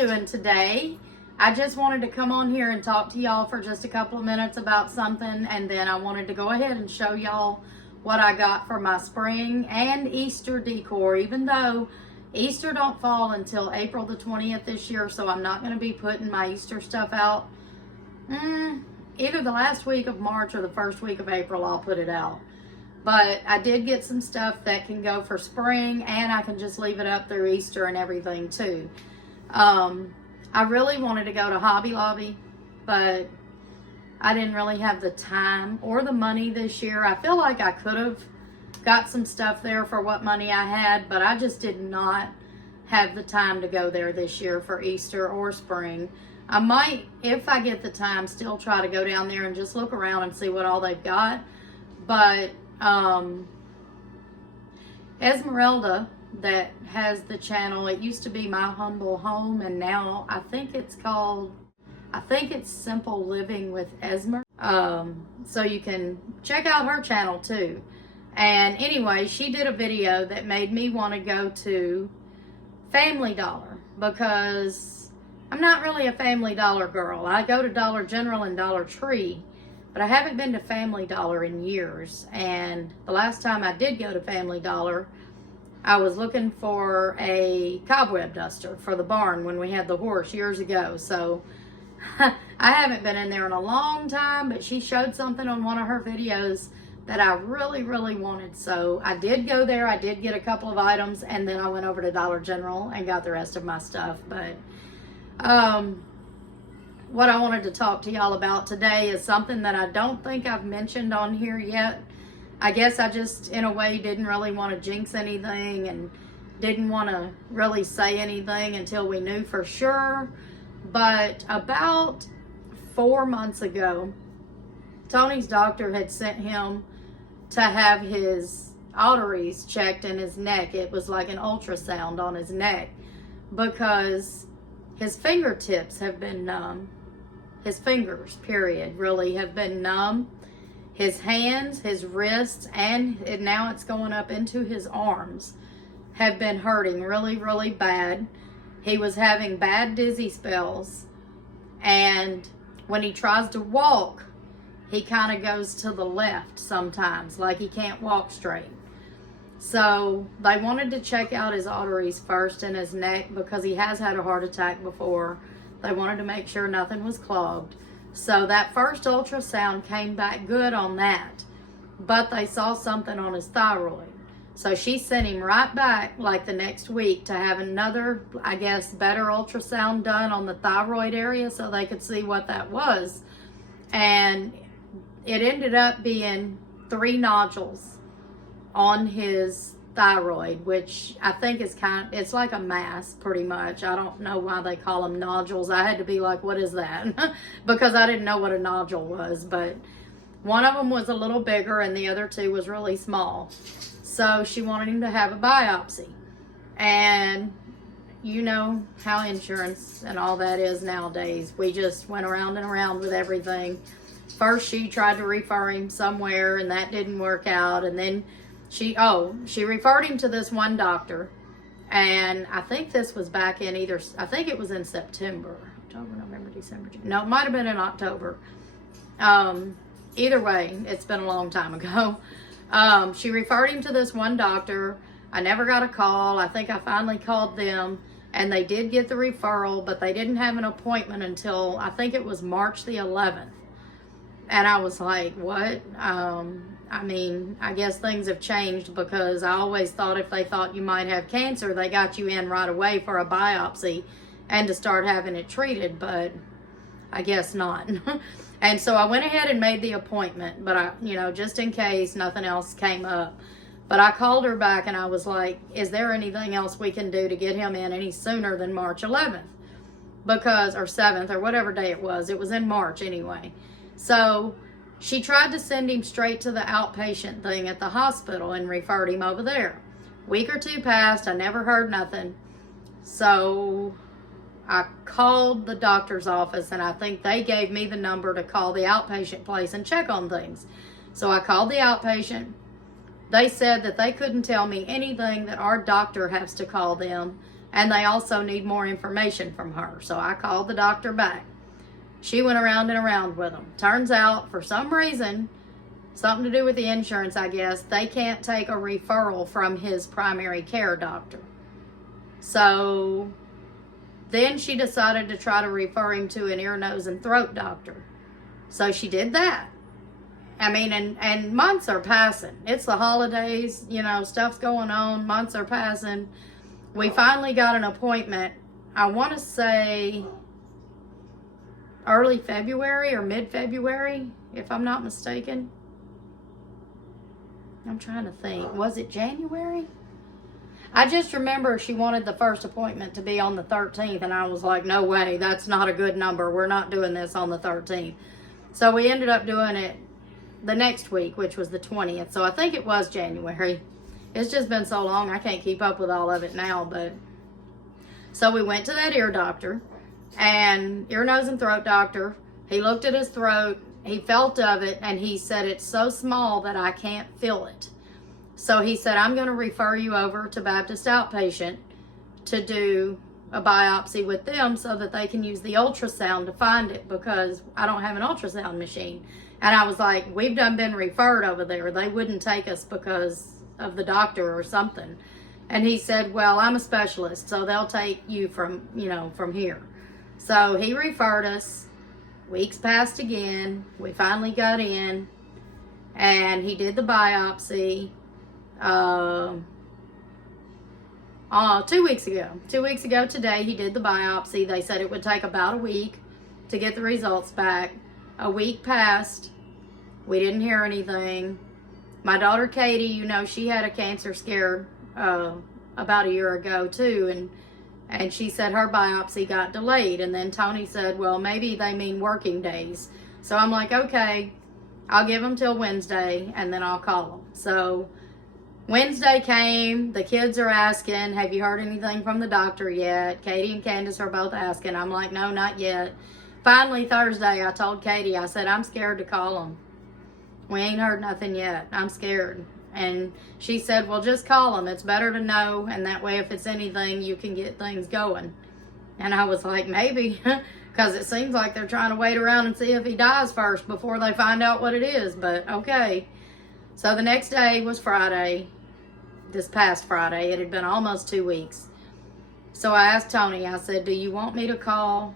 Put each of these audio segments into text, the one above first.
doing today? I just wanted to come on here and talk to y'all for just a couple of minutes about something, and then I wanted to go ahead and show y'all what I got for my spring and Easter decor, even though Easter don't fall until April the 20th this year, so I'm not going to be putting my Easter stuff out. Either the last week of March or the first week of April, I'll put it out. But I did get some stuff that can go for spring, and I can just leave it up through Easter and everything too. I really wanted to go to Hobby Lobby, but I didn't really have the time or the money this year. I feel like I could have got some stuff there for what money I had, but I just did not have the time to go there this year for Easter or spring. I might, if I get the time, still try to go down there and just look around and see what all they've got. But Esmeralda, that has the channel, it used to be My Humble Home, and now I think it's Simple Living with Esmer. So you can check out her channel too. And anyway, she did a video that made me want to go to Family Dollar, because I'm not really a Family Dollar girl. I go to Dollar General and Dollar Tree, but I haven't been to Family Dollar in years. And the last time I did go to Family Dollar, I was looking for a cobweb duster for the barn when we had the horse years ago. So I haven't been in there in a long time, but she showed something on one of her videos that I really, really wanted. So I did go there. I did get a couple of items, and then I went over to Dollar General and got the rest of my stuff. But what I wanted to talk to y'all about today is something that I don't think I've mentioned on here yet. I guess I just, in a way, didn't really want to jinx anything and didn't want to really say anything until we knew for sure. But about 4 months ago, Tony's doctor had sent him to have his arteries checked in his neck. It was like an ultrasound on his neck, because his fingertips have been numb. His fingers, period, really have been numb. His hands, his wrists, and now it's going up into his arms, have been hurting really, really bad. He was having bad dizzy spells, and when he tries to walk, he kind of goes to the left sometimes, like he can't walk straight. So they wanted to check out his arteries first in his neck, because he has had a heart attack before. They wanted to make sure nothing was clogged. So that first ultrasound came back good on that, but they saw something on his thyroid. So she sent him right back like the next week to have another, I guess, better ultrasound done on the thyroid area so they could see what that was. And it ended up being 3 nodules on his thyroid, which I think is it's like a mass pretty much. I don't know why they call them nodules. I had to be like, what is that? Because I didn't know what a nodule was. But one of them was a little bigger and the other 2 was really small. So she wanted him to have a biopsy. And you know how insurance and all that is nowadays. We just went around and around with everything. First she tried to refer him somewhere, and that didn't work out. And then she referred him to this one doctor, and I think this was back in I think it was in September, October, November, December, no, it might have been in October. Either way, it's been a long time ago. She referred him to this one doctor. I never got a call. I think I finally called them, and they did get the referral, but they didn't have an appointment until, I think it was March the 11th. And I was like, what? I mean, I guess things have changed, because I always thought if they thought you might have cancer, they got you in right away for a biopsy and to start having it treated, but I guess not. And so I went ahead and made the appointment, but just in case nothing else came up. But I called her back and I was like, is there anything else we can do to get him in any sooner than March 11th? Because, or 7th, or whatever day it was. It was in March anyway. So she tried to send him straight to the outpatient thing at the hospital and referred him over there. Week or 2 passed. I never heard nothing. So I called the doctor's office, and I think they gave me the number to call the outpatient place and check on things. So I called the outpatient. They said that they couldn't tell me anything, that our doctor has to call them And they also need more information from her. So I called the doctor back. She went around and around with them. Turns out, for some reason, something to do with the insurance, I guess, they can't take a referral from his primary care doctor. So then she decided to try to refer him to an ear, nose, and throat doctor. So she did that. I mean, and months are passing. It's the holidays, you know, stuff's going on, months are passing. We finally got an appointment, I want to say early February or mid-February, if I'm not mistaken. I'm trying to think. Was it January? I just remember she wanted the first appointment to be on the 13th, and I was like, no way, that's not a good number. We're not doing this on the 13th. So we ended up doing it the next week, which was the 20th. So I think it was January. It's just been so long, I can't keep up with all of it now. But so we went to that ear doctor, and ear, nose, and throat doctor. He looked at his throat, he felt of it, and he said, it's so small that I can't feel it. So he said, I'm going to refer you over to Baptist Outpatient to do a biopsy with them so that they can use the ultrasound to find it, because I don't have an ultrasound machine. And I was like, we've been referred over there. They wouldn't take us because of the doctor or something. And he said, well, I'm a specialist, so they'll take you from, from here. So he referred us. Weeks passed again. We finally got in, and he did the biopsy 2 weeks ago. 2 weeks ago today, he did the biopsy. They said it would take about a week to get the results back. A week passed. We didn't hear anything. My daughter Katie, she had a cancer scare about a year ago too, and she said her biopsy got delayed. And then Tony said, well, maybe they mean working days. So I'm like, okay, I'll give them till Wednesday, and then I'll call them. So Wednesday came. The kids are asking, have you heard anything from the doctor yet? Katie and Candace are both asking. I'm like, no, not yet. Finally, Thursday, I told Katie, I said, I'm scared to call them. We ain't heard nothing yet. I'm scared. And she said, well, just call them. It's better to know, and that way if it's anything, you can get things going. And I was like, maybe, because it seems like they're trying to wait around and see if he dies first before they find out what it is, but okay. So the next day was Friday, this past Friday. It had been almost 2 weeks. So I asked Tony, I said, do you want me to call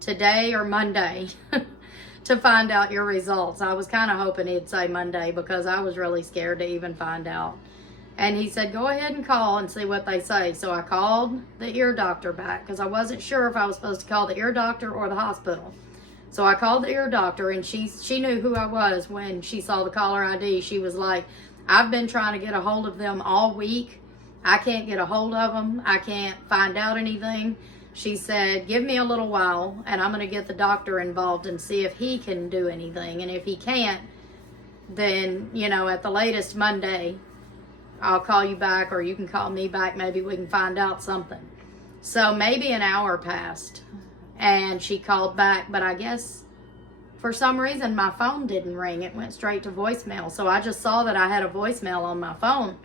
today or Monday to find out your results? I was kind of hoping he'd say Monday, because I was really scared to even find out. And he said, go ahead and call and see what they say. So I called the ear doctor back, because I wasn't sure if I was supposed to call the ear doctor or the hospital. So I called the ear doctor, and she knew who I was when she saw the caller ID. She was like, I've been trying to get a hold of them all week. I can't get a hold of them. I can't find out anything. She said, give me a little while, and I'm going to get the doctor involved and see if he can do anything. And if he can't, then, at the latest Monday, I'll call you back, or you can call me back. Maybe we can find out something. So maybe an hour passed, and she called back. But I guess for some reason my phone didn't ring. It went straight to voicemail. So I just saw that I had a voicemail on my phone.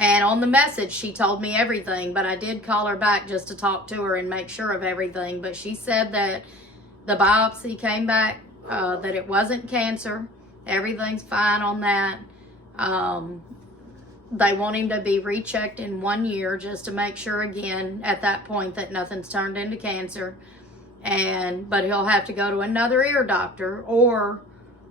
And on the message, she told me everything, but I did call her back just to talk to her and make sure of everything. But she said that the biopsy came back, that it wasn't cancer. Everything's fine on that. They want him to be rechecked in 1 year just to make sure again at that point that nothing's turned into cancer. But he'll have to go to another ear doctor, or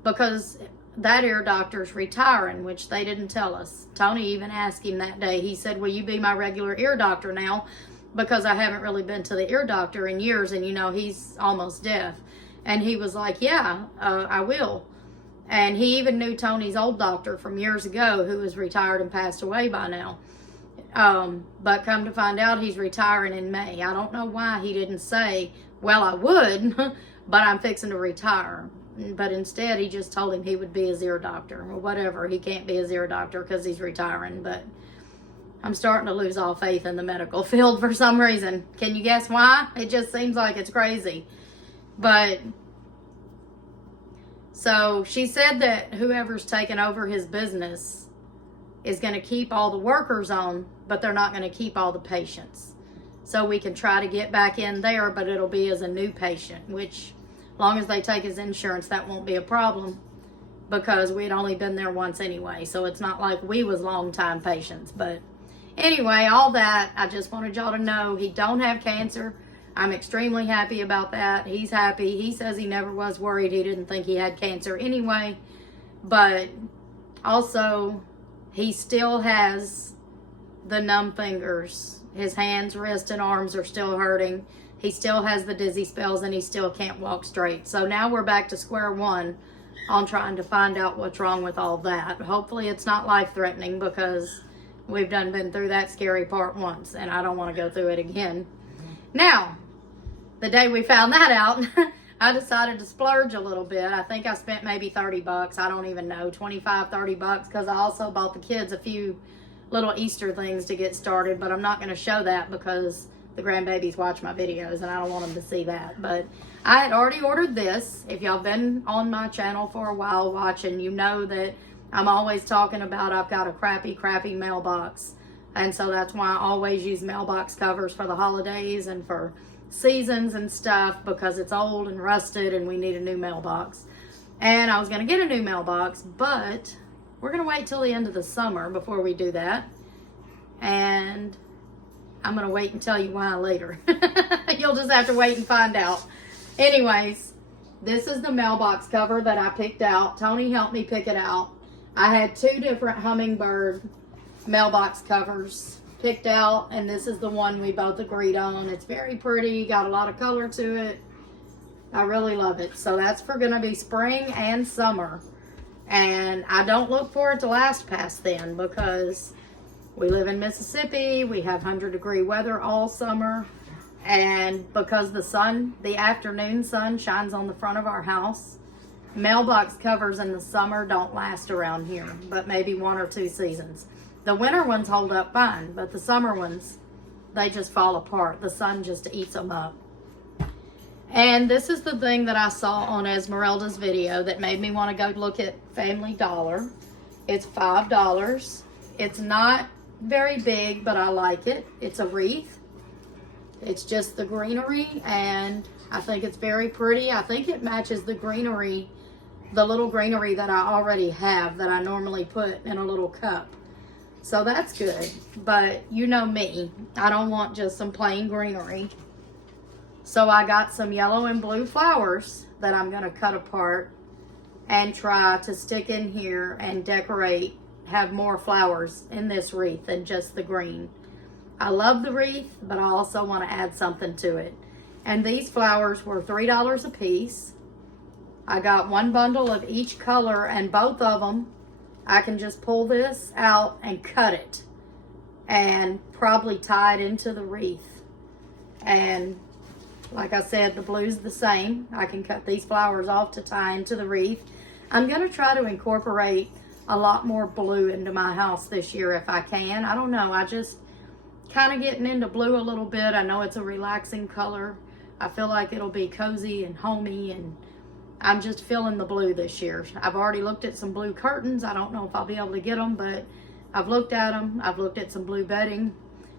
because that ear doctor's retiring, which they didn't tell us. Tony even asked him that day. He said, will you be my regular ear doctor now? Because I haven't really been to the ear doctor in years, and he's almost deaf. And he was like, yeah, I will. And he even knew Tony's old doctor from years ago, who was retired and passed away by now. But come to find out, he's retiring in May. I don't know why he didn't say, well, I would, but I'm fixing to retire. But instead, he just told him he would be his ear doctor, or whatever. He can't be his ear doctor because he's retiring. But I'm starting to lose all faith in the medical field for some reason. Can you guess why? It just seems like it's crazy. But so she said that whoever's taken over his business is going to keep all the workers on, but they're not going to keep all the patients. So we can try to get back in there, but it'll be as a new patient, which as long as they take his insurance, that won't be a problem, because we'd only been there once anyway. So it's not like we was long-time patients. But anyway, all that, I just wanted y'all to know he don't have cancer. I'm extremely happy about that. He's happy. He says he never was worried. He didn't think he had cancer anyway. But also, he still has the numb fingers. His hands, wrists, and arms are still hurting. He still has the dizzy spells, and he still can't walk straight. So now we're back to square one on trying to find out what's wrong with all that. Hopefully it's not life-threatening, because we've been through that scary part once, and I don't want to go through it again. Now, the day we found that out, I decided to splurge a little bit. I think I spent maybe 30 bucks. I don't even know, 25, 30 bucks, because I also bought the kids a few little Easter things to get started, but I'm not going to show that because the grandbabies watch my videos and I don't want them to see that. But I had already ordered this. If y'all been on my channel for a while watching, you know that I'm always talking about I've got a crappy mailbox. And so that's why I always use mailbox covers for the holidays and for seasons and stuff, because it's old and rusted and we need a new mailbox. And I was going to get a new mailbox, but we're going to wait till the end of the summer before we do that. And I'm going to wait and tell you why later. You'll just have to wait and find out. Anyways, this is the mailbox cover that I picked out. Tony helped me pick it out. I had 2 different hummingbird mailbox covers picked out, and this is the one we both agreed on. It's very pretty, got a lot of color to it. I really love it. So that's for going to be spring and summer. And I don't look for it to last past then, because we live in Mississippi. We have 100-degree weather all summer. And because the sun, the afternoon sun, shines on the front of our house, mailbox covers in the summer don't last around here, but maybe 1 or 2 seasons. The winter ones hold up fine, but the summer ones, they just fall apart. The sun just eats them up. And this is the thing that I saw on Esmeralda's video that made me want to go look at Family Dollar. It's $5. It's not very big, but I like it. It's a wreath. It's just the greenery, and I think it's very pretty. I think it matches the greenery, the little greenery that I already have that I normally put in a little cup. So that's good. But you know me, I don't want just some plain greenery. So I got some yellow and blue flowers that I'm going to cut apart and try to stick in here and decorate, have more flowers in this wreath than just the green. I love the wreath, but I also want to add something to it. And these flowers were $3 a piece. I got 1 bundle of each color, and both of them, I can just pull this out and cut it and probably tie it into the wreath. And like I said, the blue's the same. I can cut these flowers off to tie into the wreath. I'm going to try to incorporate a lot more blue into my house this year if I can. I don't know. I just kind of getting into blue a little bit. I know it's a relaxing color. I feel like it'll be cozy and homey, and I'm just feeling the blue this year. I've already looked at some blue curtains. I don't know if I'll be able to get them, but I've looked at them. I've looked at some blue bedding.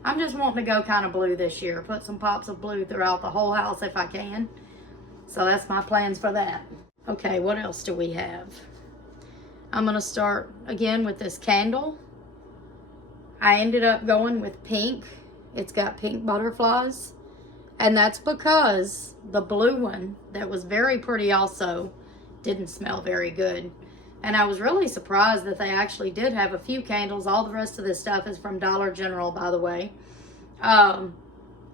I'm just wanting to go kind of blue this year. Put some pops of blue throughout the whole house if I can. So that's my plans for that. Okay, what else do we have? I'm going to start again with this candle. I ended up going with pink. It's got pink butterflies. And that's because the blue one, that was very pretty also, didn't smell very good. And I was really surprised that they actually did have a few candles. All the rest of this stuff is from Dollar General, by the way. I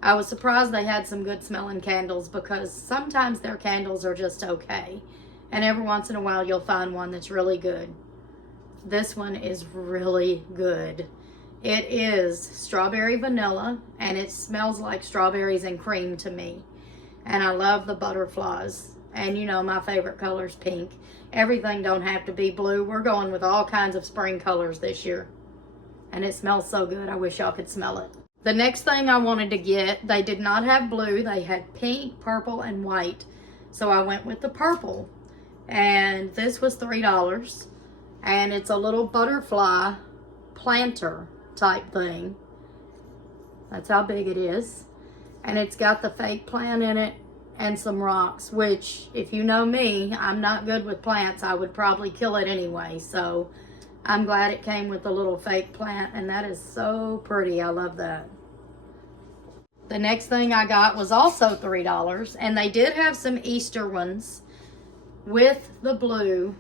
was surprised they had some good smelling candles, because sometimes their candles are just okay. And every once in a while you'll find one that's really good. This one is really good. It is strawberry vanilla, and it smells like strawberries and cream to me. And I love the butterflies. And you know, my favorite color is pink. Everything don't have to be blue. We're going with all kinds of spring colors this year. And it smells so good. I wish y'all could smell it. The next thing I wanted to get, they did not have blue. They had pink, purple, and white. So I went with the purple. And this was $3. And it's a little butterfly planter type thing. That's how big it is. And it's got the fake plant in it and some rocks, which, if you know me, I'm not good with plants. I would probably kill it anyway. So I'm glad it came with the little fake plant, and that is so pretty. I love that. The next thing I got was also $3, and they did have some Easter ones with the blue,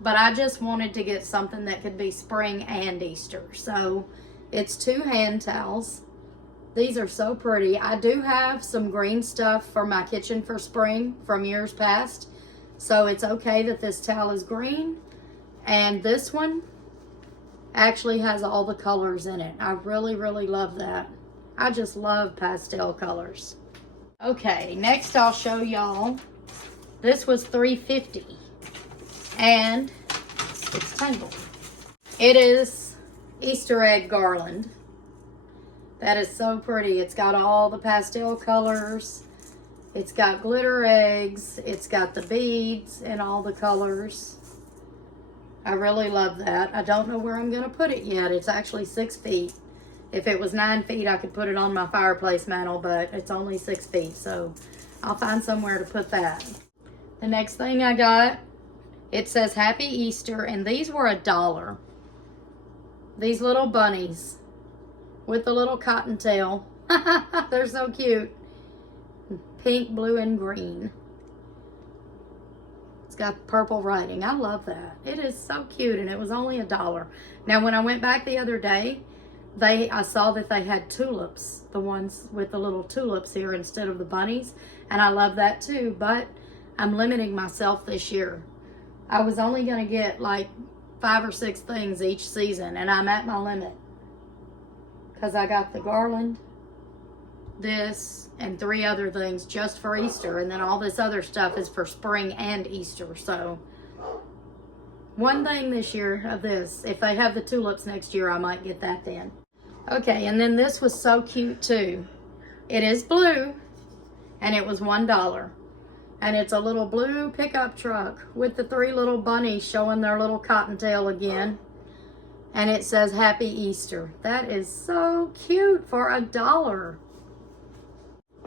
but I just wanted to get something that could be spring and Easter. So it's 2 hand towels. These are so pretty. I do have some green stuff for my kitchen for spring from years past, so it's okay that this towel is green. And this one actually has all the colors in it. I really, really love that. I just love pastel colors. Okay, next I'll show y'all. This was $3.50, and it's tangled. It is Easter egg garland. That is so pretty. It's got all the pastel colors. It's got glitter eggs. It's got the beads and all the colors. I really love that. I don't know where I'm going to put it yet. It's actually 6 feet. If it was 9 feet, I could put it on my fireplace mantle, but it's only 6 feet, so I'll find somewhere to put that. The next thing I got, it says Happy Easter, and these were $1. These little bunnies with the little cottontail. They're so cute. Pink, blue, and green. It's got purple writing. I love that. It is so cute, and it was only $1. Now, when I went back the other day, I saw that they had tulips, the ones with the little tulips here instead of the bunnies, and I love that too, but I'm limiting myself this year. I was only going to get like 5 or 6 things each season, and I'm at my limit. Because I got the garland, this, and 3 other things just for Easter. And then all this other stuff is for spring and Easter. So, one thing this year of this. If they have the tulips next year, I might get that then. Okay, and then this was so cute too. It is blue, and it was $1. And it's a little blue pickup truck with the 3 little bunnies showing their little cottontail again. And it says Happy Easter. That is so cute for $1.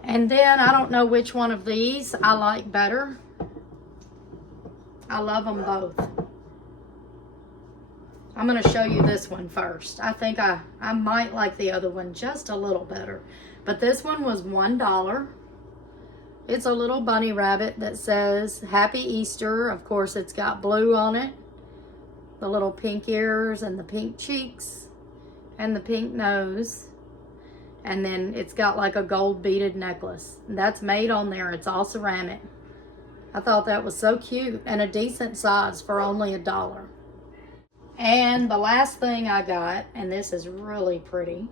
And then I don't know which one of these I like better. I love them both. I'm going to show you this one first. I think I might like the other one just a little better. But this one was $1. It's a little bunny rabbit that says Happy Easter. Of course, it's got blue on it. The little pink ears and the pink cheeks and the pink nose. And then it's got like a gold beaded necklace. That's made on there. It's all ceramic. I thought that was so cute and a decent size for only $1. And the last thing I got, and this is really pretty,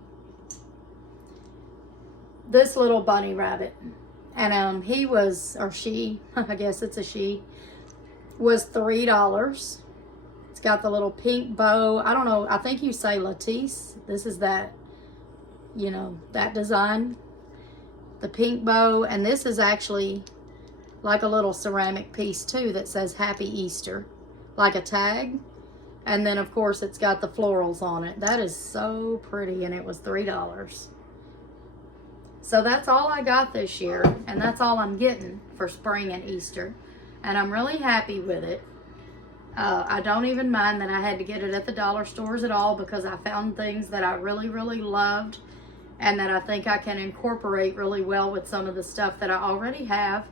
this little bunny rabbit. And he was, or she, I guess it's a she, was $3. It's got the little pink bow. I don't know, I think you say Lattice. This is that, you know, that design. The pink bow, and this is actually like a little ceramic piece too that says Happy Easter, like a tag. And then of course it's got the florals on it. That is so pretty, and it was $3. So that's all I got this year, and that's all I'm getting for spring and Easter. And I'm really happy with it. I don't even mind that I had to get it at the dollar stores at all, because I found things that I really, really loved and that I think I can incorporate really well with some of the stuff that I already have.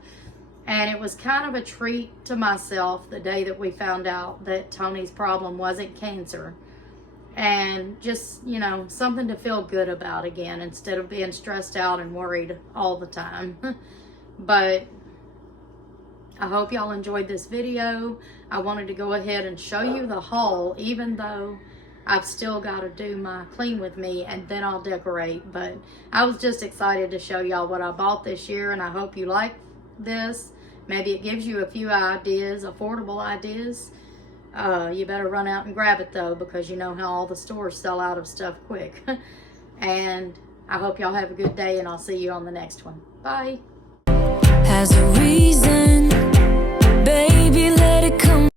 And it was kind of a treat to myself the day that we found out that Tony's problem wasn't cancer. And just, you know, something to feel good about again instead of being stressed out and worried all the time. But I hope y'all enjoyed this video. I wanted to go ahead and show you the haul, even though I've still got to do my clean with me and then I'll decorate. But I was just excited to show y'all what I bought this year, and I hope you like this. Maybe it gives you a few ideas, affordable ideas. You better run out and grab it though, because you know how all the stores sell out of stuff quick. And I hope y'all have a good day, and I'll see you on the next one. Bye. Has a reason, baby.